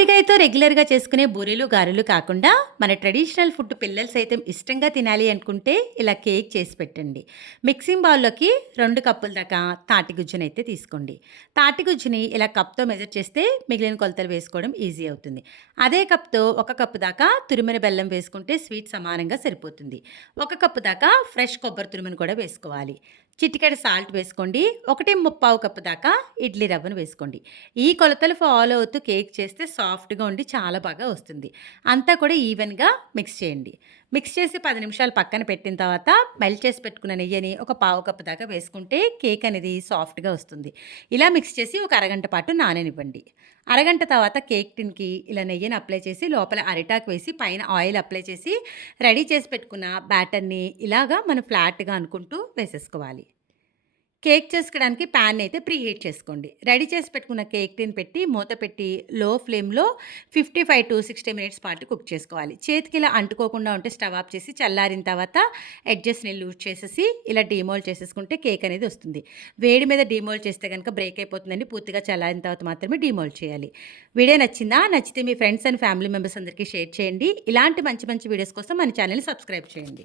తాటికాయతో రెగ్యులర్గా చేసుకునే బూరెలు గారెలు కాకుండా మన ట్రెడిషనల్ ఫుడ్ పిల్లలు సైతం ఇష్టంగా తినాలి అనుకుంటే ఇలా కేక్ చేసి పెట్టండి. మిక్సింగ్ బౌల్లోకి రెండు కప్పుల దాకా తాటి గుజ్జుని అయితే తీసుకోండి. తాటి గుజ్జుని ఇలా కప్తో మెజర్ చేస్తే మిగిలిన కొలతలు వేసుకోవడం ఈజీ అవుతుంది. అదే కప్తో ఒక కప్పు దాకా తురిమిన బెల్లం వేసుకుంటే స్వీట్ సమానంగా సరిపోతుంది. ఒక కప్పు దాకా ఫ్రెష్ కొబ్బరి తురిమిని కూడా వేసుకోవాలి. చిటికెడ సాల్ట్ వేసుకోండి. ఒకటి ముప్పావు కప్పు దాకా ఇడ్లీ రవ్వను వేసుకోండి. ఈ కొలతలు ఫాలో అవుతూ కేక్ చేస్తే సాఫ్ట్గా ఉండి చాలా బాగా వస్తుంది. అంతా కూడా ఈవెన్గా మిక్స్ చేయండి. మిక్స్ చేసి పది నిమిషాలు పక్కన పెట్టిన తర్వాత మెల్ట్ చేసి పెట్టుకున్న నెయ్యిని ఒక పావు కప్పు దాకా వేసుకుంటే కేక్ అనేది సాఫ్ట్గా వస్తుంది. ఇలా మిక్స్ చేసి ఒక అరగంట పాటు నాననివ్వండి. అరగంట తర్వాత కేక్ టిన్కి ఇలా నెయ్యిని అప్లై చేసి లోపల అరిటాకు వేసి పైన ఆయిల్ అప్లై చేసి రెడీ చేసి పెట్టుకున్న బ్యాటర్ని ఇలాగా మనం ఫ్లాట్గా అనుకుంటూ వేసేసుకోవాలి. కేక్ చేసుకోవడానికి ప్యాన్ అయితే ప్రీ హీట్ చేసుకోండి. రెడీ చేసి పెట్టుకున్న కేక్ టిన్ పెట్టి మూత పెట్టి లో ఫ్లేమ్లో fifty five to sixty minutes పాటు కుక్ చేసుకోవాలి. చేతికి ఇలా అంటుకోకుండా ఉంటే స్టవ్ ఆఫ్ చేసి చల్లారిన తర్వాత ఎడ్జెస్ని లూజ్ చేసేసి ఇలా డీమోల్డ్ చేసేసుకుంటే కేక్ అనేది వస్తుంది. వేడి మీద డీమోల్డ్ చేస్తే కనుక బ్రేక్ అయిపోతుందండి. పూర్తిగా చల్లారిన తర్వాత మాత్రమే డీమోల్డ్ చేయాలి. వీడియో నచ్చిందా? నచ్చితే మీ ఫ్రెండ్స్ అండ్ ఫ్యామిలీ మెంబర్స్ అందరికీ షేర్ చేయండి. ఇలాంటి మంచి మంచి వీడియోస్ కోసం మన ఛానల్ని సబ్స్క్రైబ్ చేయండి.